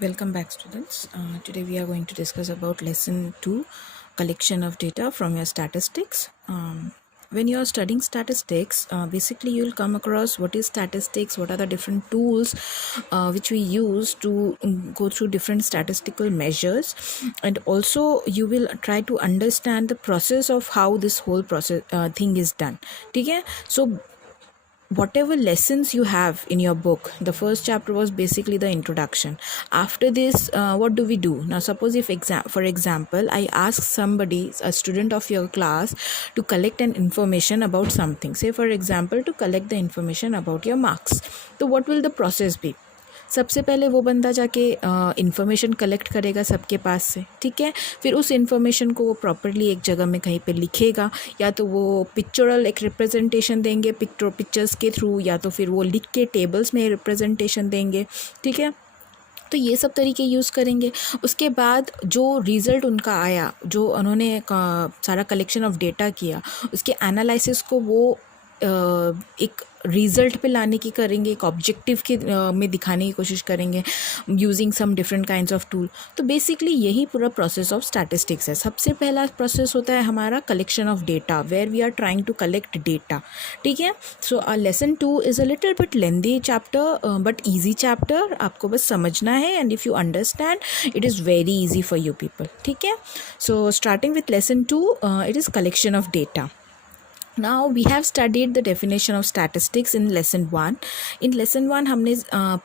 Welcome back, students. Today we are going to discuss about lesson 2, collection of data from your statistics. When you are studying statistics, basically you'll come across what is statistics, what are the different tools which we use to go through different statistical measures, and also you will try to understand the process of how this whole process thing is done. Okay? So whatever lessons you have in your book, the first chapter was basically the introduction. After this, what do we do now? Suppose if for example I ask somebody, a student of your class, to collect an information about something, say for example to collect the information about your marks. So what will the process be? सबसे पहले वो बंदा जाके information collect करेगा सबके पास से, ठीक है। फिर उस इन्फॉर्मेशन को वो प्रॉपरली एक जगह में कहीं पे लिखेगा, या तो वो पिक्चरल एक रिप्रेजेंटेशन देंगे पिक्चर्स के थ्रू, या तो फिर वो लिख के टेबल्स में रिप्रेजेंटेशन देंगे, ठीक है। तो ये सब तरीके यूज़ करेंगे। उसके बाद जो रिज़ल्ट उनका आया, जो उन्होंने सारा कलेक्शन ऑफ डेटा किया, उसके एनालिसिस को वो एक रिज़ल्ट पे लाने की करेंगे, एक ऑब्जेक्टिव के में दिखाने की कोशिश करेंगे using some different kinds of tool. तो बेसिकली यही पूरा प्रोसेस ऑफ स्टैटिस्टिक्स है। सबसे पहला प्रोसेस होता है हमारा collection of data, where we are trying to collect data, ठीक है। So lesson 2 is a little bit lengthy chapter but easy chapter, आपको बस समझना है, and if you understand it is very easy for you people, ठीक है। So starting with lesson 2, it is collection of data. Now we have studied the definition of statistics in lesson 1. In lesson 1 हमने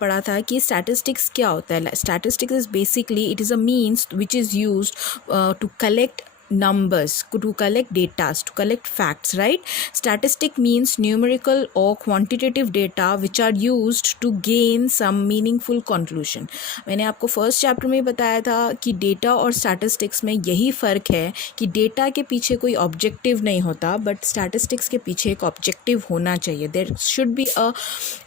पढ़ा था कि statistics क्या होता है. Statistics is basically, it is a means which is used to collect numbers, to collect data, to collect facts, right? Statistic means numerical or quantitative data which are used to gain some meaningful conclusion. मैंने आपको first chapter में बताया था कि data और statistics में यही फ़र्क है कि डेटा के पीछे कोई ऑब्जेक्टिव नहीं होता, बट स्टैटिस्टिक्स के पीछे एक ऑब्जेक्टिव होना चाहिए. There should be a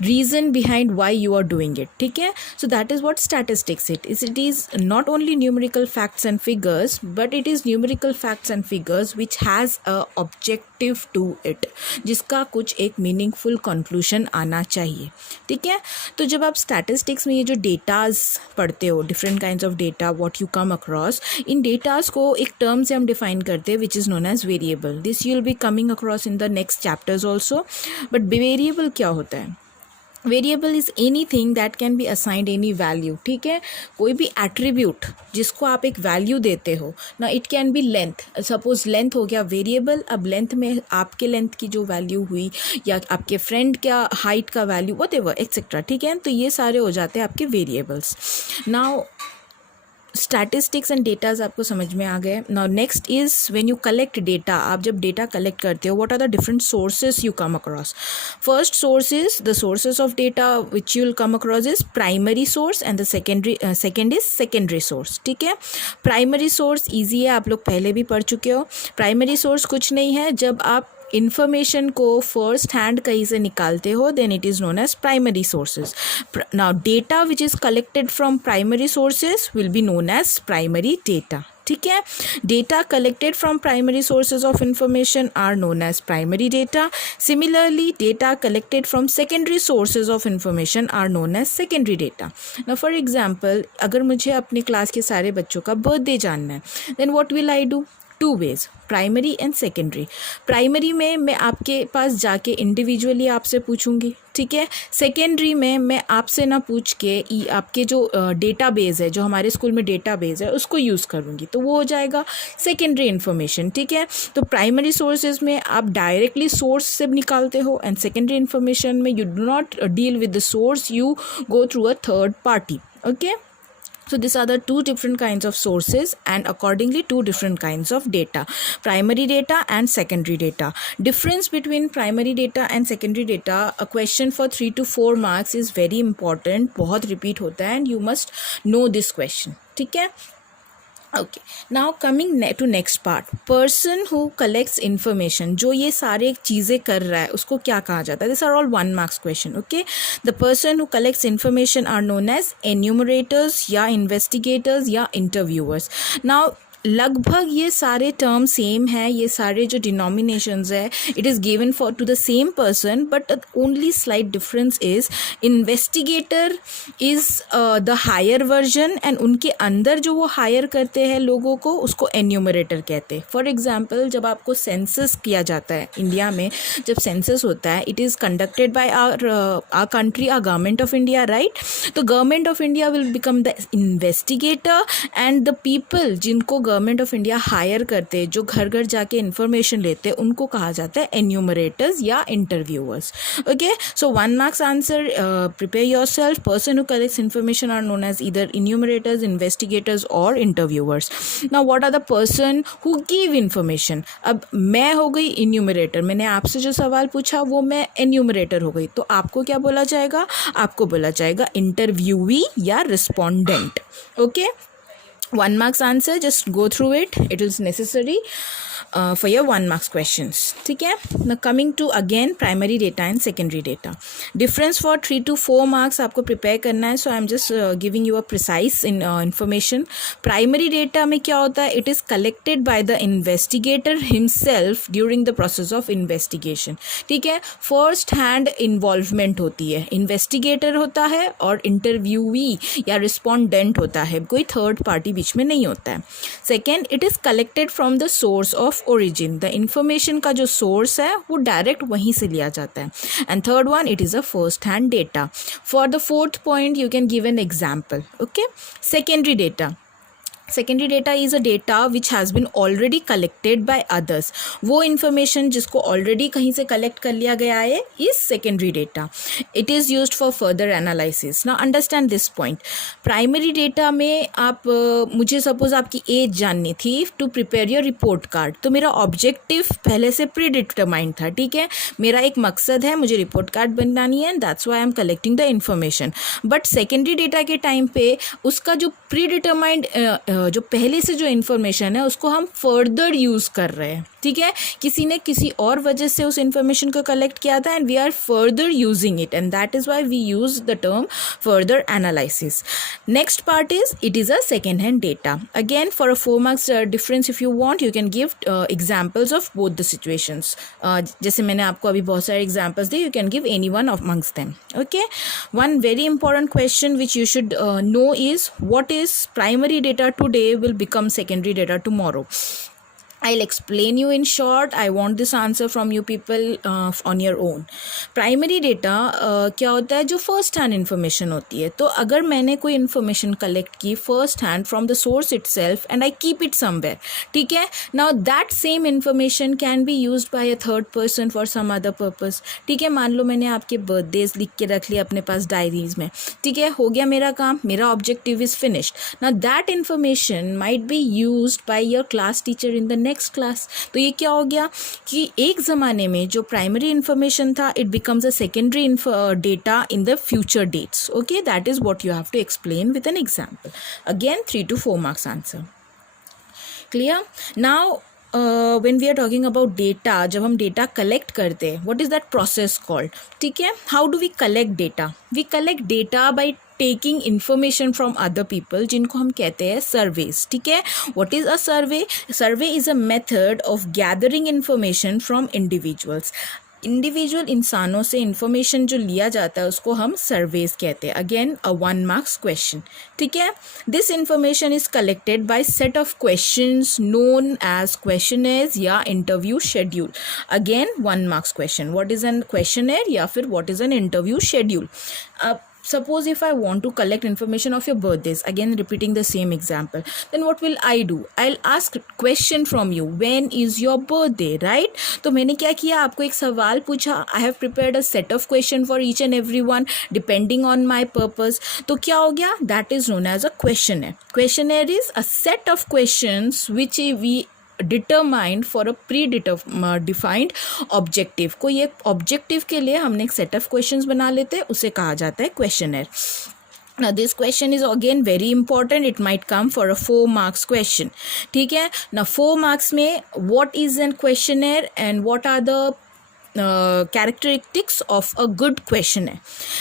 reason behind why you are doing it, ठीक है. So that is what statistics it is not only numerical facts and figures, but it is numerical facts and figures which has a objective to it, जिसका कुछ एक meaningful conclusion आना चाहिए, ठीक है. तो जब आप स्टैटिस्टिक्स में ये जो डेटाज पढ़ते हो, different kinds of data what you come across, इन डेटाज को एक टर्म से हम डिफाइन करते हैं which is known as variable. This you will be coming across in the next chapters also. But variable क्या होता है? Variable is any thing that can be assigned any value, ठीक है. कोई भी एट्रीब्यूट जिसको आप एक वैल्यू देते हो ना, it can be length. Suppose length हो गया वेरिएबल. अब लेंथ में आपके लेंथ की जो वैल्यू हुई, या आपके फ्रेंड का हाइट का वैल्यू, वट एवर एक्सेट्रा, ठीक है. तो ये सारे हो जाते हैं आपके variables. Now statistics and datas आपको समझ में आ गए. Now next is when you collect data. आप जब डेटा कलेक्ट करते हो, what are the different sources you come across. First source is the sources of data which you will come across is primary source, and the second is secondary source, ठीक है. Primary source easy है, आप लोग पहले भी पढ़ चुके हो. प्राइमरी सोर्स कुछ नहीं है, जब आप इन्फॉर्मेशन को फर्स्ट हैंड कहीं से निकालते हो, then it is known as primary sources. Now data which is collected from primary sources will be known as primary data, ठीक है. Data collected from primary sources of information are known as primary data. Similarly data collected from secondary sources of information are known as secondary data. Now for example, अगर मुझे अपने class के सारे बच्चों का birthday जानना है, then what will I do? Two ways, primary and secondary. Primary में मैं आपके पास जाके इंडिविजुअली आपसे पूछूंगी, ठीक है. सेकेंडरी में मैं आपसे ना पूछ के आपके जो डेटाबेस है, जो हमारे स्कूल में डेटाबेस है, उसको यूज़ करूँगी, तो वो हो जाएगा सेकेंडरी इन्फॉर्मेशन, ठीक है. तो प्राइमरी सोर्सेज में आप डायरेक्टली सोर्स से निकालते हो, एंड सेकेंडरी इन्फॉर्मेशन में you do not deal with the source, you go through a third party, okay. So these are the two different kinds of sources, and accordingly two different kinds of data, primary data and secondary data. Difference between primary data and secondary data, a question for 3 to 4 marks is very important, बहुत repeat होता है, and you must know this question, ठीक है. Okay, now coming to next part. Person who collects information, जो ये सारे चीज़ें कर रहा है, उसको क्या कहा जाता है? This are all 1 marks question, okay. The person who collects information are known as enumerators, या इन्वेस्टिगेटर्स, या इंटरव्यूअर्स. नाउ लगभग ये सारे टर्म सेम है, ये सारे जो डिनोमिनेशंस है it is given for to the same person, but only slight difference is investigator is the higher version, and उनके अंदर जो वो हायर करते हैं लोगों को उसको एन्यूमरेटर कहते हैं. फॉर एग्जाम्पल, जब आपको सेंसस किया जाता है इंडिया में, जब सेंसस होता है it is conducted by our country, our government of India, right. तो government of India will become the investigator, and the people जिनको गवर्नमेंट ऑफ इंडिया हायर करते हैं, जो घर घर जाके इन्फॉर्मेशन लेते हैं, उनको कहा जाता है एन्यूमरेटर्स या interviewers. Okay, so 1 marks answer, prepare yourself. Person who collects information are known as either enumerators, investigators और interviewers. Now what are the person who give information? अब मैं हो गई इन्यूमरेटर, मैंने आपसे जो सवाल पूछा वो मैं एन्यूमरेटर हो गई, तो आपको क्या बोला जाएगा? आपको बोला जाएगा इंटरव्यूई या respondent. Okay, 1 marks answer, just go through it, it is necessary for your 1 marks questions. ठीक है. Now coming to again primary data and secondary data. Difference for 3 to 4 marks आपको prepare करना है, so I am just giving you a precise information. Primary data में क्या होता है? It is collected by the investigator himself during the process of investigation. ठीक है. First hand involvement होती है, investigator होता है और interviewee या respondent होता है, कोई third party बीच में नहीं होता है. Second, it is collected from the source of origin. The information का जो source है वो direct वहीं से लिया जाता है. And third one, it is a first hand data. For the fourth point, you can give an example. Okay, secondary data. Secondary data is a data which has been already collected by others. वो information जिसको already कहीं से collect कर लिया गया है is secondary data. It is used for further analysis. Now understand this point. Primary data में आप मुझे सपोज आपकी एज जाननी थी to prepare your report card, तो मेरा ऑब्जेक्टिव पहले से प्री डिटरमाइंड था. ठीक है, मेरा एक मकसद है, मुझे रिपोर्ट कार्ड बनानी है, that's why I am collecting the information. But secondary data के टाइम पे उसका जो प्री डिटरमाइंड जो पहले से जो इन्फॉर्मेशन है उसको हम फर्दर यूज़ कर रहे हैं. ठीक है, किसी ने किसी और वजह से उस इन्फॉर्मेशन को कलेक्ट किया था and we are further using it, and that is why we use the term further analysis. Next part is it is a second hand data. Again for a 4 marks difference if you want, you can give examples of both the situations. जैसे मैंने आपको अभी बहुत सारे examples दिए, you can give any one amongst them. Okay, one very important question which you should know is what is primary data today will become secondary data tomorrow. I'll explain you in short. I want this answer from you people on your own. Primary data क्या होता है? जो first hand information होती है. तो अगर मैंने कोई इन्फॉर्मेशन कलेक्ट की first hand from the source itself and I keep it somewhere. ठीक है, now that same information can be used by a third person for some other purpose. ठीक है, मान लो मैंने आपके बर्थडेज लिख के रख लिया अपने पास डायरीज में. ठीक है, हो गया मेरा काम, मेरा objective is finished. Now that information might be used by your class teacher in the next class. तो ये क्या हो गया कि एक ज़माने में जो प्राइमरी इन्फॉर्मेशन था it becomes a secondary data in the future dates. Okay, that is what you have to explain with an example. Again 3 to 4 marks answer. Clear? Now when we are talking about data, जब हम data collect करते हैं, what is that process called? ठीक है, how do we collect data? We collect data by taking information from other people, जिनको हम कहते हैं surveys. ठीक है, what is a survey? Survey is a method of gathering information from individuals. Individual इंसानों से इंफॉर्मेशन जो लिया जाता है उसको हम सर्वेज कहते हैं. Again a 1 marks question. ठीक है, this information is collected by set of questions known as questionnaires या interview schedule. Again 1 marks question. What is an questionnaire या फिर what is an interview schedule? Suppose if I want to collect information of your birthdays, again repeating the same example, then what will I do? I'll ask question from you, when is your birthday, right? तो मैंने क्या किया, आपको एक सवाल पूछा. I have prepared a set of question for each and every one depending on my purpose. तो क्या हो गया? That is known as a questionnaire. Questionnaire is a set of questions which we determined for a pre defined objective. कोई एक objective के लिए हमने एक सेट ऑफ क्वेश्चंस बना लेते हैं, उसे कहा जाता है questionnaire. Now this question is again very important. It might come for a 4 marks question. ठीक है, now 4 marks में what is an questionnaire and what are the characteristics of a good question है.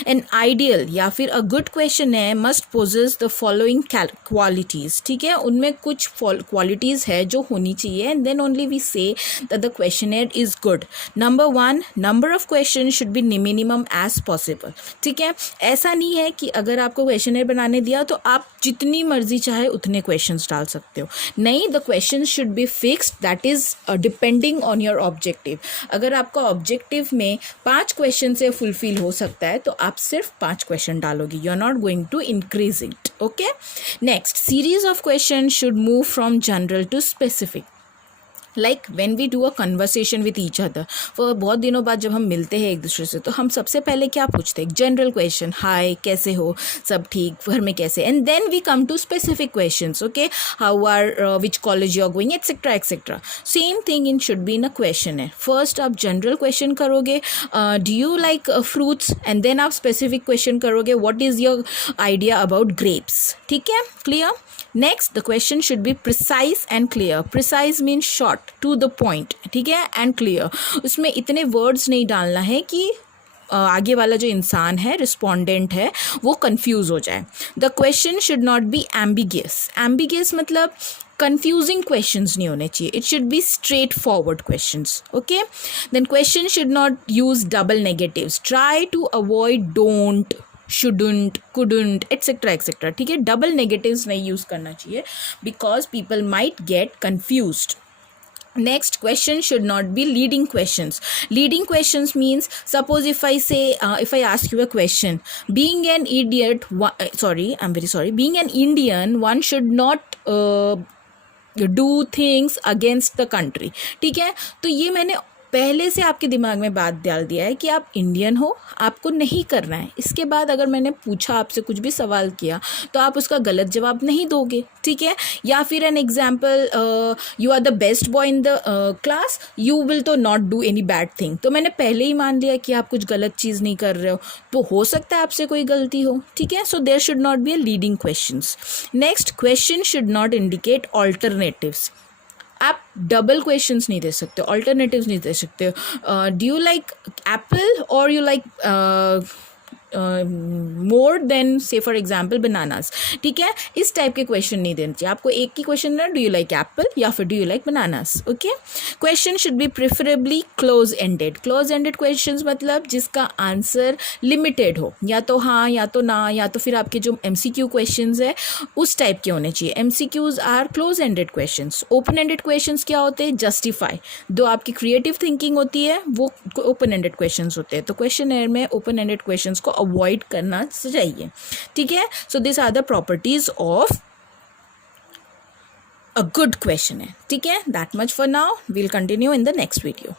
एन आइडियल या फिर a good question है must possess the following qualities. ठीक है, उनमें कुछ क्वालिटीज़ है जो होनी चाहिए and then only we say that the questionnaire is good. Number 1, number of question should be minimum as possible. ठीक है, ऐसा नहीं है कि अगर आपको क्वेश्चनर बनाने दिया तो आप जितनी मर्जी चाहे उतने क्वेश्चंस डाल सकते हो. नहीं, the question should be fixed, that is depending on your objective. अगर आपका ऑब्जेक्टिव में 5 क्वेश्चन से फुलफिल हो सकता है तो आप सिर्फ 5 क्वेश्चन डालोगे. You are not going to increase it. Okay, next, series of question should move from general to specific. Like when we do a conversation with each other, वो बहुत दिनों बाद जब हम मिलते हैं एक दूसरे से तो हम सबसे पहले क्या पूछते हैं? जनरल क्वेश्चन, हाय कैसे हो, सब ठीक, घर में कैसे, and then we come to specific questions. Okay, how are, which college you are going, etcetera etcetera. Same thing in should be in a question है. फर्स्ट आप जनरल क्वेश्चन करोगे, do you like fruits, and then आप specific question करोगे, what is your idea about grapes. ठीक है, clear. Next, the question should be precise and clear. Precise mean short to the point. ठीक है, and clear. उसमें इतने words नहीं डालना है कि आगे वाला जो इंसान है, रिस्पोंडेंट है, वो कंफ्यूज हो जाए. The question should not B ambiguous. Ambiguous मतलब confusing questions नहीं होने चाहिए. It should be straightforward questions. Okay, then question should not use double negatives. Try to avoid don't, shouldn't, couldn't, etc etc. ठीक है, double negatives नहीं use करना चाहिए because people might get confused. Next, question should not be leading questions. Leading questions means, suppose if I say, if I ask you a question, being an idiot, I'm very sorry, being an Indian, one should not do things against the country. ठीक है, तो ये मैंने पहले से आपके दिमाग में बात डाल दिया है कि आप इंडियन हो, आपको नहीं करना है. इसके बाद अगर मैंने पूछा, आपसे कुछ भी सवाल किया, तो आप उसका गलत जवाब नहीं दोगे. ठीक है, या फिर an example, you are the best boy in the class, you will तो not do any bad thing. तो मैंने पहले ही मान लिया कि आप कुछ गलत चीज़ नहीं कर रहे हो, तो हो सकता है आपसे कोई गलती हो. ठीक है, so there should not be a leading questions. Next, question should not indicate alternatives. आप डबल क्वेश्चंस नहीं दे सकते, ऑल्टरनेटिव्स नहीं दे सकते. डू यू लाइक एप्पल और you like more than say for example bananas. ठीक है, इस टाइप के क्वेश्चन नहीं देने चाहिए आपको. एक ही क्वेश्चन है, डू यू लाइक एप्पल या फिर do you like bananas. Okay, question should B preferably close ended. Close ended question मतलब जिसका आंसर लिमिटेड हो, या तो हाँ या तो ना, या तो फिर आपके जो MCQ क्वेश्चन है उस टाइप के होने चाहिए. MCQs are close ended question. Open ended question क्या होते हैं? जस्टिफाई. जो आपकी क्रिएटिव थिंकिंग होती है वो ओपन एंडेड क्वेश्चन होते हैं. तो क्वेश्चन में ओपन एंडेड क्वेश्चन को अवॉइड करना चाहिए. ठीक है, so this are the properties of a good question है. ठीक है, that much for now. We'll continue in the next video.